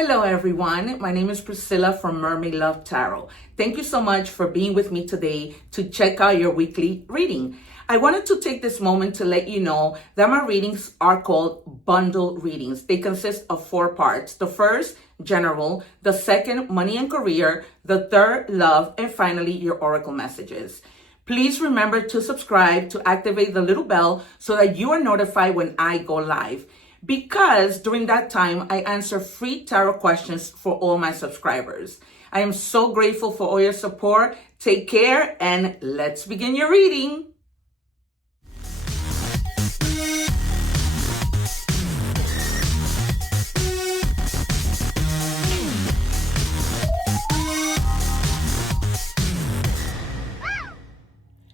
Hello everyone, my name is Priscilla from Mermaid Love Tarot. Thank you so much for being with me today to check out your weekly reading. I wanted to take this moment to let you know that my readings are called bundle readings. They consist of 4 parts. The first, general. The second, money and career. The third, love. And finally, your oracle messages. Please remember to subscribe, to activate the little bell so that you are notified when I go live. Because during that time, I answer free tarot questions for all my subscribers. I am so grateful for all your support. Take care and let's begin your reading.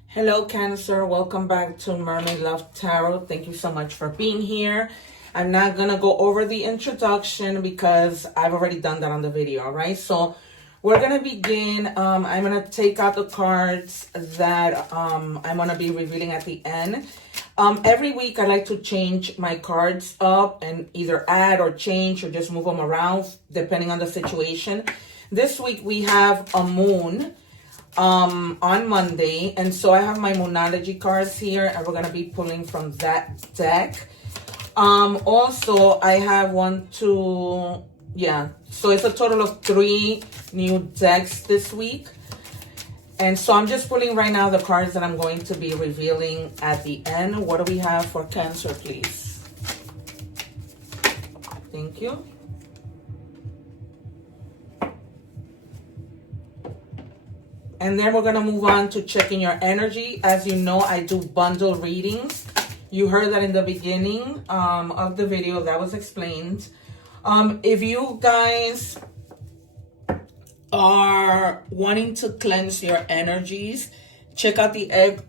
Hello, Cancer. Welcome back to Mermaid Love Tarot. Thank you so much for being here. I'm not going to go over the introduction because I've already done that on the video, all right? So we're going to begin. I'm going to take out the cards that I'm going to be revealing at the end. Every week, I like to change my cards up and either add or change or just move them around depending on the situation. This week, we have a moon on Monday. And so I have my moonology cards here and we're going to be pulling from that deck. Also, I have so it's a total of 3 new decks this week. And so I'm just pulling right now the cards that I'm going to be revealing at the end. What do we have for Cancer, please? Thank you. And then we're going to move on to checking your energy. As you know, I do bundle readings. You heard that in the beginning of the video, that was explained. If you guys are wanting to cleanse your energies, check out the egg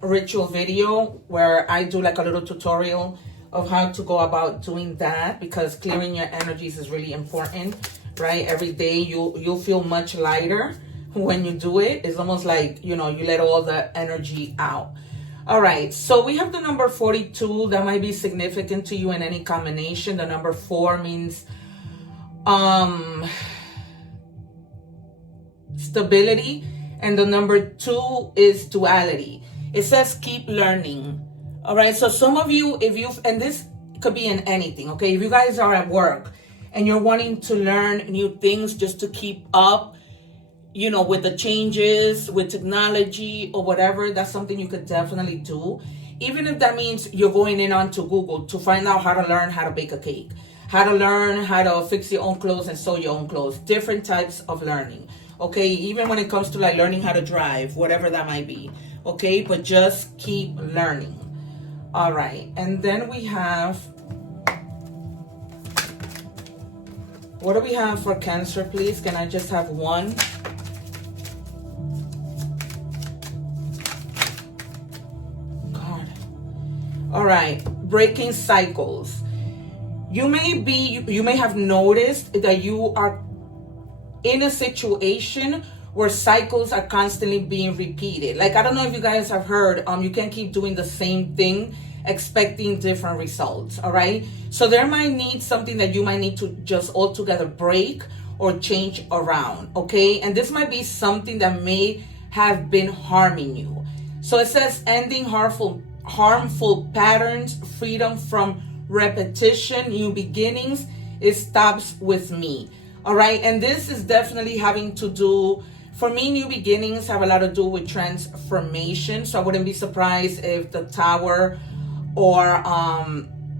ritual video where I do like a little tutorial of how to go about doing that, because clearing your energies is really important, right? Every day you'll feel much lighter when you do it. It's almost like, you let all the energy out. All right, so we have the number 42. That might be significant to you in any combination. The number 4 means stability, and the number 2 is duality. It says keep learning. All right, so some of you, and this could be in anything, okay? If you guys are at work and you're wanting to learn new things just to keep up, with the changes, with technology or whatever, that's something you could definitely do. Even if that means you're going in onto Google to find out how to learn how to bake a cake, how to learn how to fix your own clothes and sew your own clothes, different types of learning, okay? Even when it comes to like learning how to drive, whatever that might be, okay? But just keep learning. All right, and then we have, what do we have for Cancer, please? Can I just have one? All right, breaking cycles. You may have noticed that you are in a situation where cycles are constantly being repeated. Like, I don't know if you guys have heard, you can't keep doing the same thing expecting different results, all right? So there might need something that you might need to just altogether break or change around, okay? And this might be something that may have been harming you. So it says ending harmful patterns, freedom from repetition, new beginnings. It stops with me. All right. And this is definitely having to do, for me, new beginnings have a lot to do with transformation. So I wouldn't be surprised if the Tower or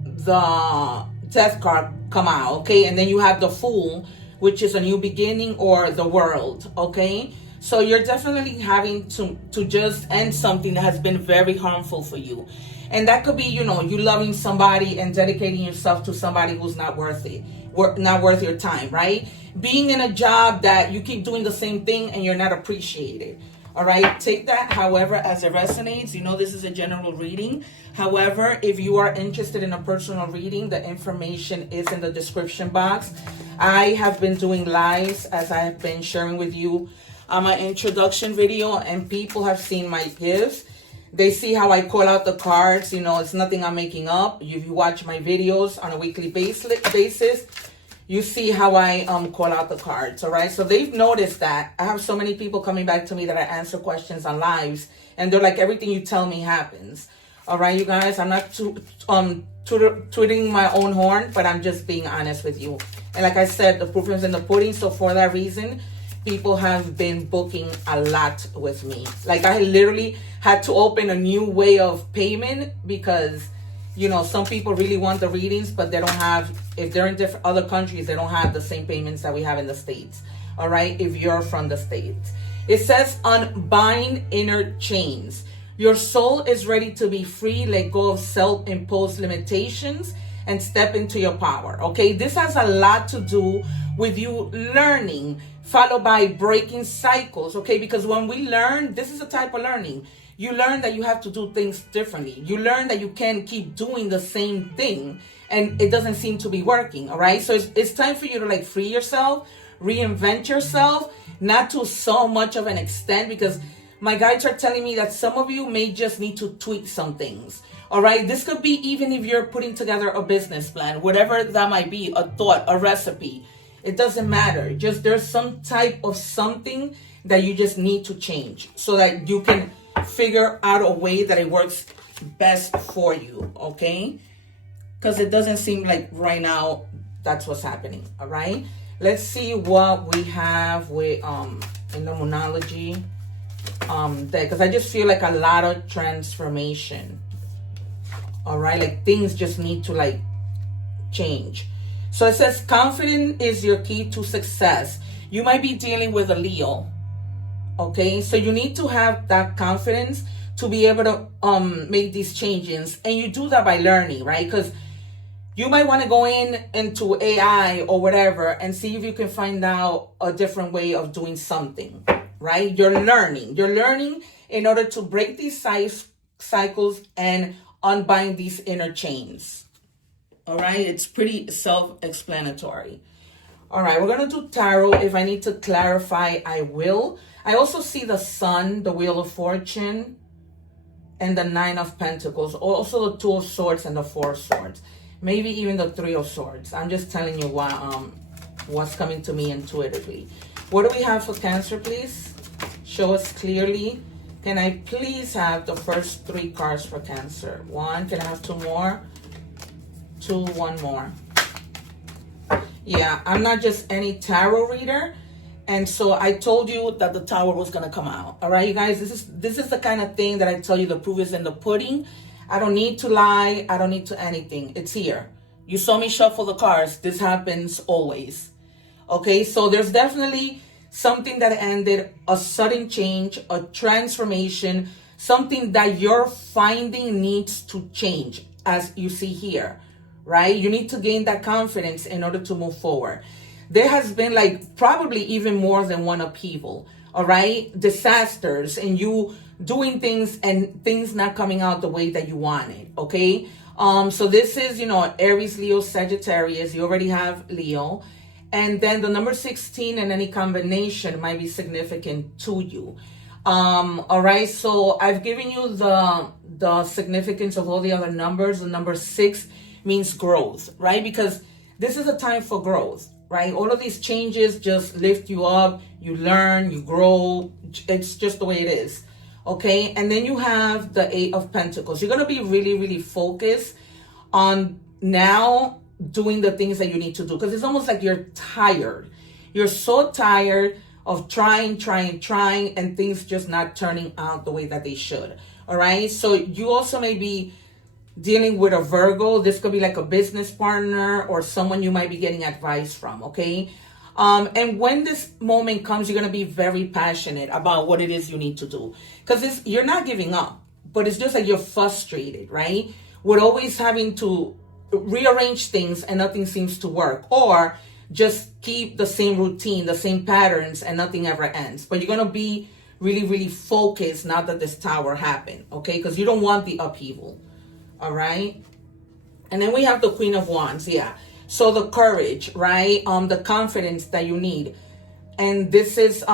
the Death card come out. Okay. And then you have the Fool, which is a new beginning, or the World. Okay. So you're definitely having to just end something that has been very harmful for you. And that could be, you loving somebody and dedicating yourself to somebody who's not worth it, not worth your time, right? Being in a job that you keep doing the same thing and you're not appreciated. All right, take that however as it resonates. This is a general reading. However, if you are interested in a personal reading, the information is in the description box. I have been doing lives, as I have been sharing with you my introduction video, and people have seen my gifts. They see how I call out the cards. It's nothing I'm making up. If you watch my videos on a weekly basis, you see how I call out the cards, all right? So they've noticed that I have so many people coming back to me that I answer questions on lives, and they're like, everything you tell me happens. All right, you guys, I'm not tooting my own horn, but I'm just being honest with you. And like I said, the proof is in the pudding. So for that reason, people have been booking a lot with me. Like I literally had to open a new way of payment because, you know, some people really want the readings, but they don't have, if they're in different other countries, they don't have the same payments that we have in the States. All right, if you're from the States. It says, unbind inner chains. Your soul is ready to be free, let go of self-imposed limitations, and step into your power. Okay, this has a lot to do with you learning, followed by breaking cycles. Okay, because when we learn, this is a type of learning. You learn that you have to do things differently. You learn that you can't keep doing the same thing and it doesn't seem to be working. All right, so it's time for you to like free yourself, reinvent yourself, not to so much of an extent, because my guides are telling me that some of you may just need to tweak some things. All right, this could be even if you're putting together a business plan, whatever that might be, a thought, a recipe. It doesn't matter. Just there's some type of something that you just need to change so that you can figure out a way that it works best for you. Okay, because it doesn't seem like right now that's what's happening. All right, let's see what we have with in the Moonology deck, because I just feel like a lot of transformation. All right, like things just need to like change. So it says confidence is your key to success. You might be dealing with a Leo. Okay, so you need to have that confidence to be able to make these changes, and you do that by learning, right? Because you might want to go into AI or whatever and see if you can find out a different way of doing something, right? You're learning in order to break these cycles and unbind these inner chains. All right, it's pretty self-explanatory. All right, we're going to do tarot. If I need to clarify, I will. I also see the Sun, the Wheel of Fortune, and the Nine of Pentacles. Also the Two of Swords and the Four of Swords. Maybe even the Three of Swords. I'm just telling you what what's coming to me intuitively. What do we have for Cancer, please? Show us clearly. Can I please have the first 3 cards for Cancer? 1, can I have 2 more? 2, 1 more. Yeah, I'm not just any tarot reader. And so I told you that the Tower was going to come out. All right, you guys, this is the kind of thing that I tell you the proof is in the pudding. I don't need to lie. I don't need to anything. It's here. You saw me shuffle the cards. This happens always. Okay, so there's definitely something that ended, a sudden change, a transformation, something that you're finding needs to change, as you see here, right? You need to gain that confidence in order to move forward. There has been like probably even more than one upheaval, all right? Disasters and you doing things and things not coming out the way that you wanted, okay? So this is, you know, Aries, Leo, Sagittarius. You already have Leo. And then the number 16 and any combination might be significant to you. All right, so I've given you the significance of all the other numbers. The number 6 means growth, right? Because this is a time for growth, right? All of these changes just lift you up, you learn, you grow. It's just the way it is, okay? And then you have the 8 of Pentacles. You're going to be really, really focused on now doing the things that you need to do, because it's almost like you're tired. You're so tired of trying, and things just not turning out the way that they should, all right? So you also may be dealing with a Virgo. This could be like a business partner or someone you might be getting advice from, okay? And when this moment comes, you're going to be very passionate about what it is you need to do, because you're not giving up, but it's just like you're frustrated, right? With always having to rearrange things and nothing seems to work, or just keep the same routine, the same patterns, and nothing ever ends. But you're going to be really, really focused now that this Tower happened, okay? Because you don't want the upheaval. All right. And then we have the Queen of Wands. Yeah. So the courage, right? The confidence that you need. And this is,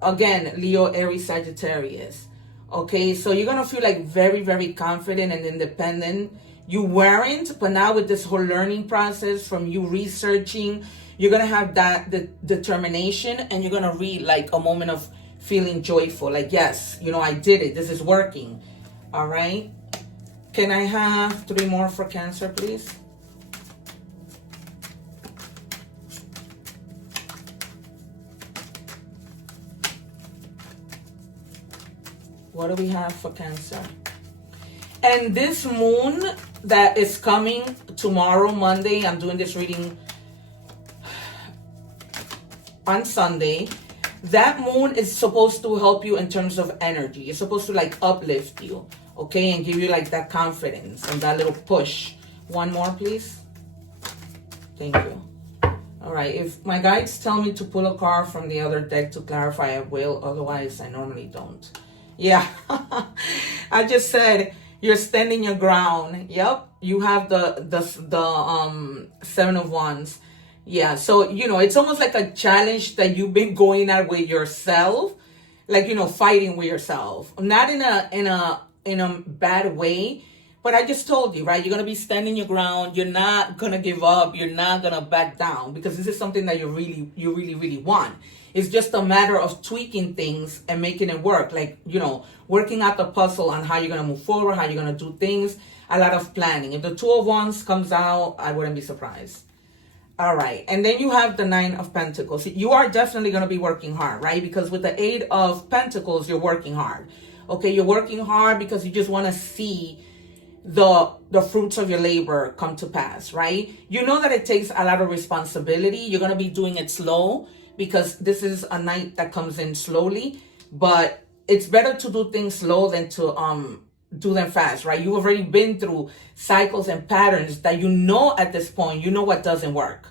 again, Leo, Aries, Sagittarius. Okay. So you're going to feel like very, very confident and independent. You weren't, but now with this whole learning process from you researching, you're going to have that determination, and you're going to read like a moment of feeling joyful. Like, yes, you know, I did it. This is working. All right. Can I have 3 more for Cancer, please? What do we have for Cancer? And this moon that is coming tomorrow, Monday, I'm doing this reading on Sunday. That moon is supposed to help you in terms of energy. It's supposed to like uplift you, okay? And give you like that confidence and that little push. 1 more, please. Thank you. All right, if my guides tell me to pull a card from the other deck to clarify, I will. Otherwise, I normally don't. Yeah, I just said you're standing your ground. Yep, you have the 7 of Wands. Yeah, so you know it's almost like a challenge that you've been going at with yourself, like you know, fighting with yourself. Not in a bad way, but I just told you, right? You're gonna be standing your ground. You're not gonna give up. You're not gonna back down because this is something that you really want. It's just a matter of tweaking things and making it work. Like, you know, working out the puzzle on how you're going to move forward, how you're going to do things. A lot of planning. If the 2 of Wands comes out, I wouldn't be surprised. All right. And then you have the 9 of Pentacles. You are definitely going to be working hard, right? Because with the 8 of Pentacles, you're working hard. Okay, you're working hard because you just want to see the fruits of your labor come to pass, right? You know that it takes a lot of responsibility. You're going to be doing it slow, because this is a night that comes in slowly, but it's better to do things slow than to do them fast, right? You've already been through cycles and patterns that you know at this point, you know what doesn't work.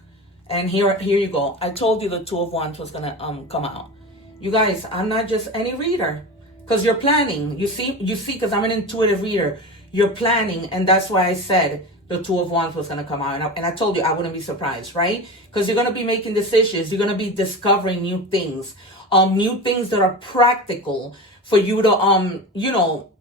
And here you go. I told you the 2 of Wands was gonna come out. You guys, I'm not just any reader, because you're planning. You see, because I'm an intuitive reader. You're planning, and that's why I said the 2 of Wands was going to come out. And I told you I wouldn't be surprised, right? Because you're going to be making decisions. You're going to be discovering new things that are practical for you to, you know,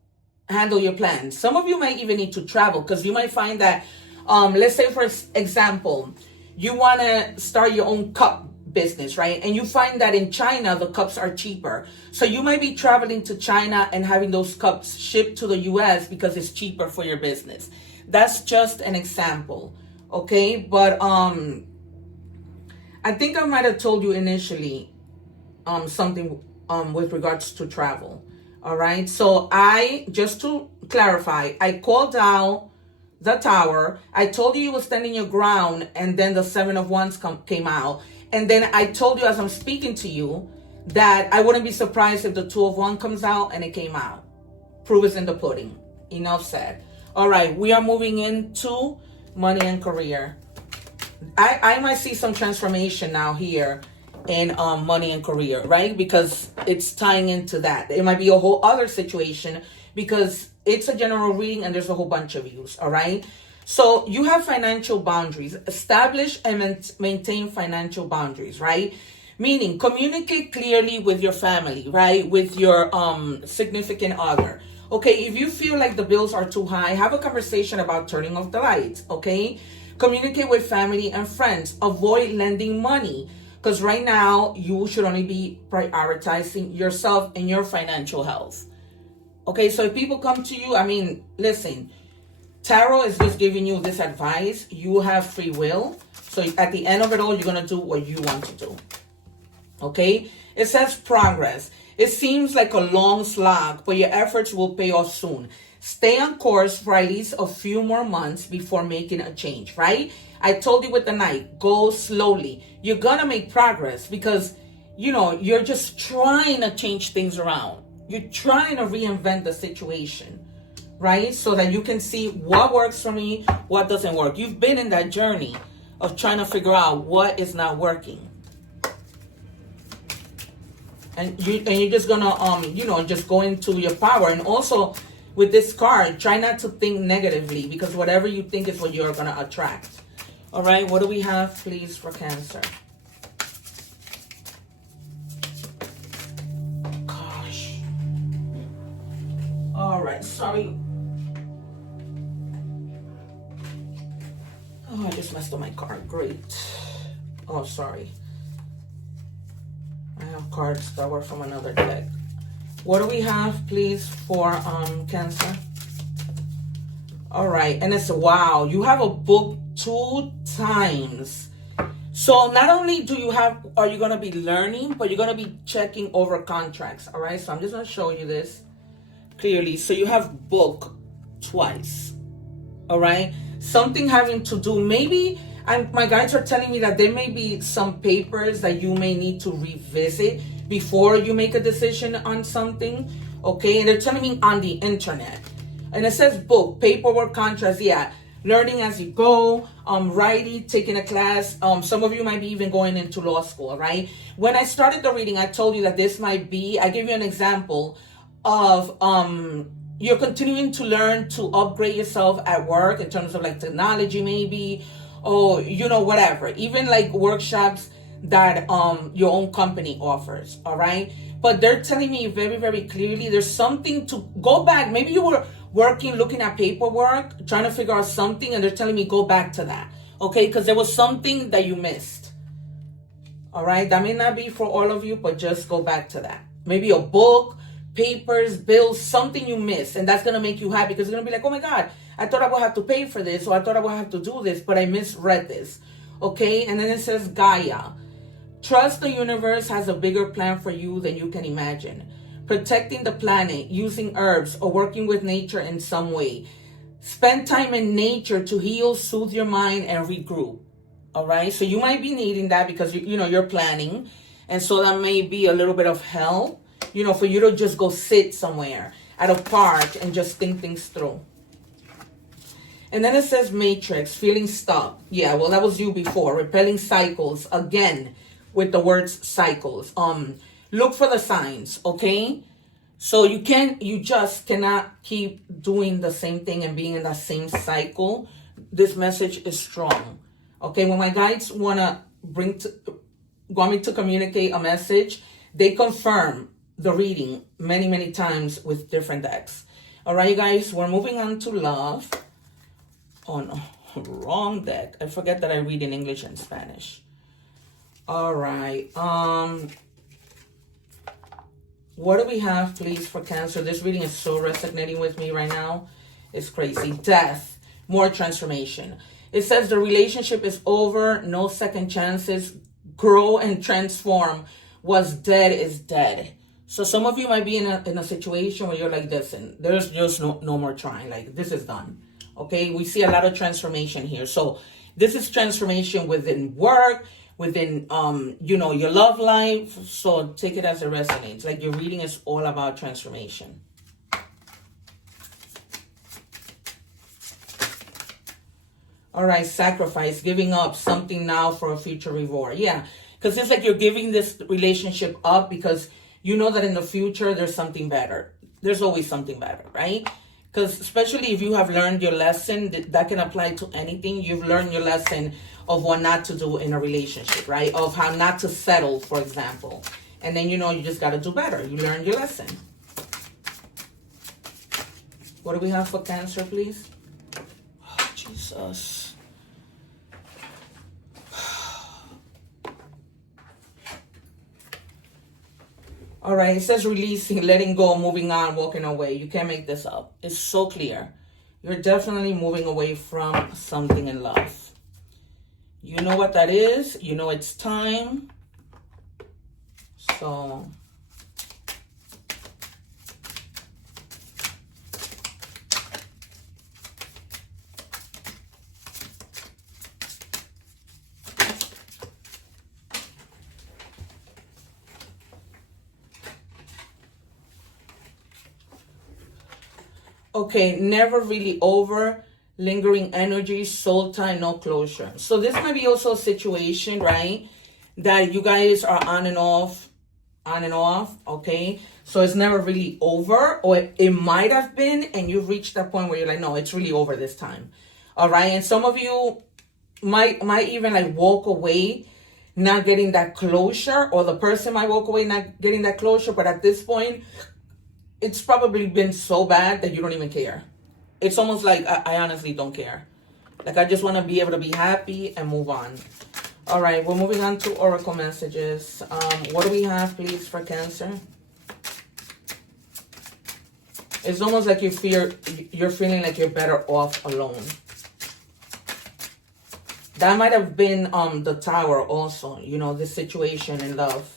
handle your plans. Some of you might even need to travel, because you might find that, let's say, for example, you want to start your own cup business, right? And you find that in China, the cups are cheaper. So you might be traveling to China and having those cups shipped to the US because it's cheaper for your business. That's just an example, okay? But I think I might have told you initially something with regards to travel, all right? So just to clarify, I called out the Tower. I told you were standing your ground, and then the 7 of Wands came out. And then I told you as I'm speaking to you that I wouldn't be surprised if the 2 of Wands comes out, and it came out. Proof is in the pudding. Enough said. All right, we are moving into money and career. I might see some transformation now here in money and career, right? Because it's tying into that. It might be a whole other situation because it's a general reading and there's a whole bunch of views, all right? So you have financial boundaries. Establish and maintain financial boundaries, right? Meaning communicate clearly with your family, right? With your significant other. Okay, if you feel like the bills are too high, have a conversation about turning off the lights, okay? Communicate with family and friends. Avoid lending money, because right now you should only be prioritizing yourself and your financial health. Okay, so if people come to you, I mean, listen, Tarot is just giving you this advice. You have free will. So at the end of it all, you're going to do what you want to do. Okay, it says progress. It seems like a long slog, but your efforts will pay off soon. Stay on course for at least a few more months before making a change, right? I told you with the Knight, go slowly. You're going to make progress because, you know, you're just trying to change things around. You're trying to reinvent the situation, right? So that you can see what works for me, what doesn't work. You've been in that journey of trying to figure out what is not working. And you're just gonna you know, just go into your power. And also with this card, try not to think negatively, because whatever you think is what you're gonna attract. All right, what do we have, please, for Cancer? Gosh. All right, sorry. messed up my card. Great. Oh, sorry. I have cards that were from another deck. What do we have, please, for Cancer? All right, and it's wow. You have a book 2 times. So not only are you gonna be learning, but you're gonna be checking over contracts. All right. So I'm just gonna show you this clearly. So you have book twice. All right. Something having to do, maybe my guides are telling me that there may be some papers that you may need to revisit before you make a decision on something. Okay. And they're telling me on the internet. And it says book, paperwork, contracts. Yeah. Learning as you go, writing, taking a class. Some of you might be even going into law school, right? When I started the reading, I told you that this might be, I gave you an example of you're continuing to learn to upgrade yourself at work in terms of like technology maybe, or whatever, even like workshops that your own company offers. All right, but they're telling me very, very clearly there's something to go back. Maybe you were working, looking at paperwork, trying to figure out something, and they're telling me go back to that. Okay, because there was something that you missed. All right, that may not be for all of you, but just go back to that. Maybe a book, papers, bills, something you missed, and that's gonna make you happy because it's gonna be like, oh my God, I thought I would have to pay for this, or I thought I would have to do this, but I misread this. Okay, and then it says Gaia. Trust the universe has a bigger plan for you than you can imagine. Protecting the planet, using herbs, or working with nature in some way. Spend time in nature to heal, soothe your mind, and regroup. All right, so you might be needing that because you're planning, and so that may be a little bit of help, for you to just go sit somewhere at a park and just think things through. And then it says matrix, feeling stuck. Yeah, well, that was you before. Repelling cycles, again, with the words cycles. Look for the signs, okay? So you just cannot keep doing the same thing and being in that same cycle. This message is strong, okay? When my guides want me to communicate a message, they confirm the reading many, many times with different decks. All right, you guys, we're moving on to love. Oh no, wrong deck. I forget that I read in English and Spanish. All right. What do we have, please, for Cancer? This reading is so resonating with me right now. It's crazy. Death, more transformation. It says the relationship is over, no second chances. Grow and transform. What's dead is dead. So some of you might be in a situation where you're like this, and there's just no more trying. Like, this is done. Okay, we see a lot of transformation here. So this is transformation within work, within your love life. So take it as it resonates. Like, your reading is all about transformation. All right, sacrifice, giving up something now for a future reward. Yeah, because it's like you're giving this relationship up because you know that in the future there's something better. There's always something better, right? Because especially if you have learned your lesson, that can apply to anything. You've learned your lesson of what not to do in a relationship, right? Of how not to settle, for example. And then, you just got to do better. You learned your lesson. What do we have for Cancer, please? Oh, Jesus. All right, it says releasing, letting go, moving on, walking away. You can't make this up. It's so clear. You're definitely moving away from something in love. You know what that is. You know it's time. So okay, never really over, lingering energy, soul tie, no closure. So this might be also a situation, right, that you guys are on and off, okay? So it's never really over, or it might have been, and you've reached that point where you're like, no, it's really over this time, all right? And some of you might even like walk away not getting that closure, or the person might walk away not getting that closure, but at this point, it's probably been so bad that you don't even care. It's almost like I honestly don't care. Like, I just want to be able to be happy and move on. All right, we're moving on to oracle messages. What do we have, please, for Cancer? It's almost like you're feeling like you're better off alone. That might have been the Tower also, you know, this situation in love.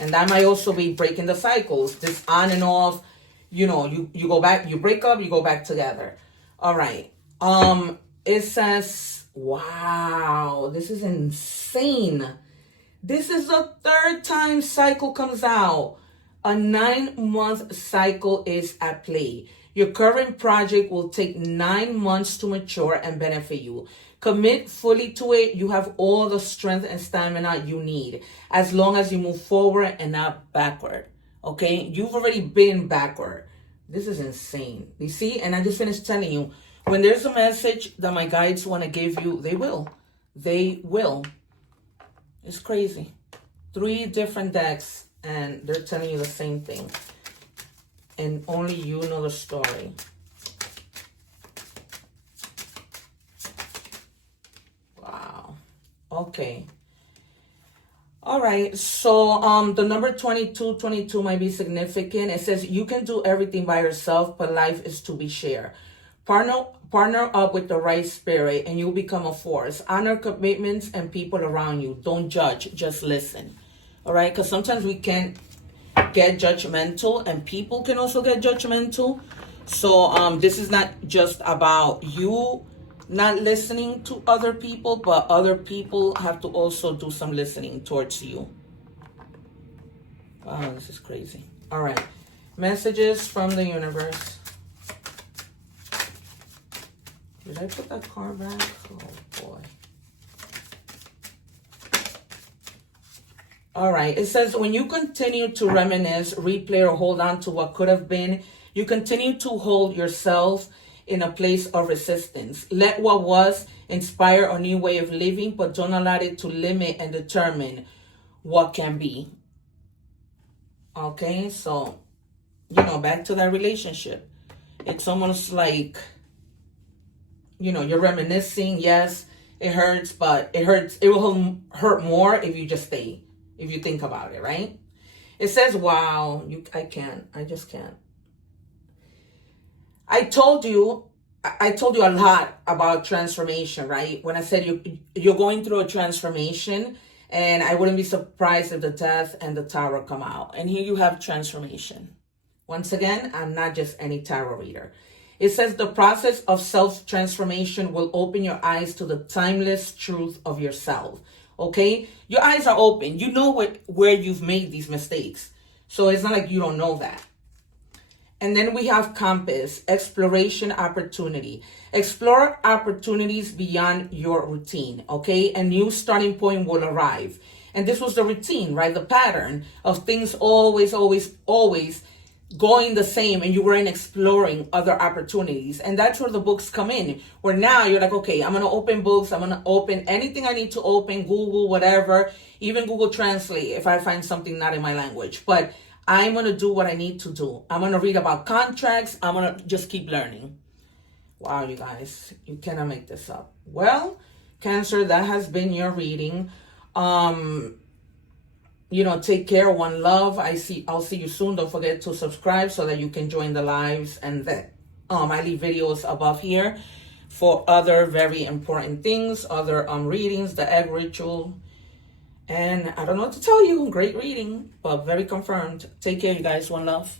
And that might also be breaking the cycles, this on and off, you know, you go back, you break up, you go back together. All right. It says, wow, this is insane. This is the third time cycle comes out. A 9-month cycle is at play. Your current project will take 9 months to mature and benefit you. Commit fully to it. You have all the strength and stamina you need, as long as you move forward and not backward. Okay? You've already been backward. This is insane. You see? And I just finished telling you, when there's a message that my guides want to give you, they will. They will. It's crazy. 3 different decks, and they're telling you the same thing. And only you know the story. Wow. Okay. All right. So the number 22 might be significant. It says you can do everything by yourself, but life is to be shared. Partner up with the right spirit and you'll become a force. Honor commitments and people around you. Don't judge, just listen. All right? Because sometimes we can get judgmental and people can also get judgmental. So this is not just about you not listening to other people, but other people have to also do some listening towards you. Wow, this is crazy. All right. Messages from the universe. Did I put that card back? Oh, boy. All right. It says, when you continue to reminisce, replay, or hold on to what could have been, you continue to hold yourself in a place of resistance. Let what was inspire a new way of living, but don't allow it to limit and determine what can be. Okay, so, you know, back to that relationship. It's almost like, you know, you're reminiscing. Yes, it hurts, but it will hurt more if you just stay, if you think about it, right? It says, wow, I just can't. I told you a lot about transformation, right? When I said you're going through a transformation, and I wouldn't be surprised if the Death and the Tower come out. And here you have transformation. Once again, I'm not just any tarot reader. It says the process of self-transformation will open your eyes to the timeless truth of yourself. Okay? Your eyes are open. You know where you've made these mistakes. So it's not like you don't know that. And then we have Compass, exploration opportunity. Explore opportunities beyond your routine, okay? A new starting point will arrive. And this was the routine, right? The pattern of things always going the same, and you weren't exploring other opportunities. And that's where the books come in, where now you're like, okay, I'm going to open books. I'm going to open anything I need to open, Google, whatever, even Google Translate if I find something not in my language. But I'm going to do what I need to do. I'm going to read about contracts. I'm going to just keep learning. Wow, you guys, you cannot make this up. Well, Cancer, that has been your reading. You know, take care, one love. I'll see you soon. Don't forget to subscribe so that you can join the lives, and that I leave videos above here for other very important things, other readings, the egg ritual. And I don't know what to tell you. Great reading, but very confirmed. Take care, you guys. One love.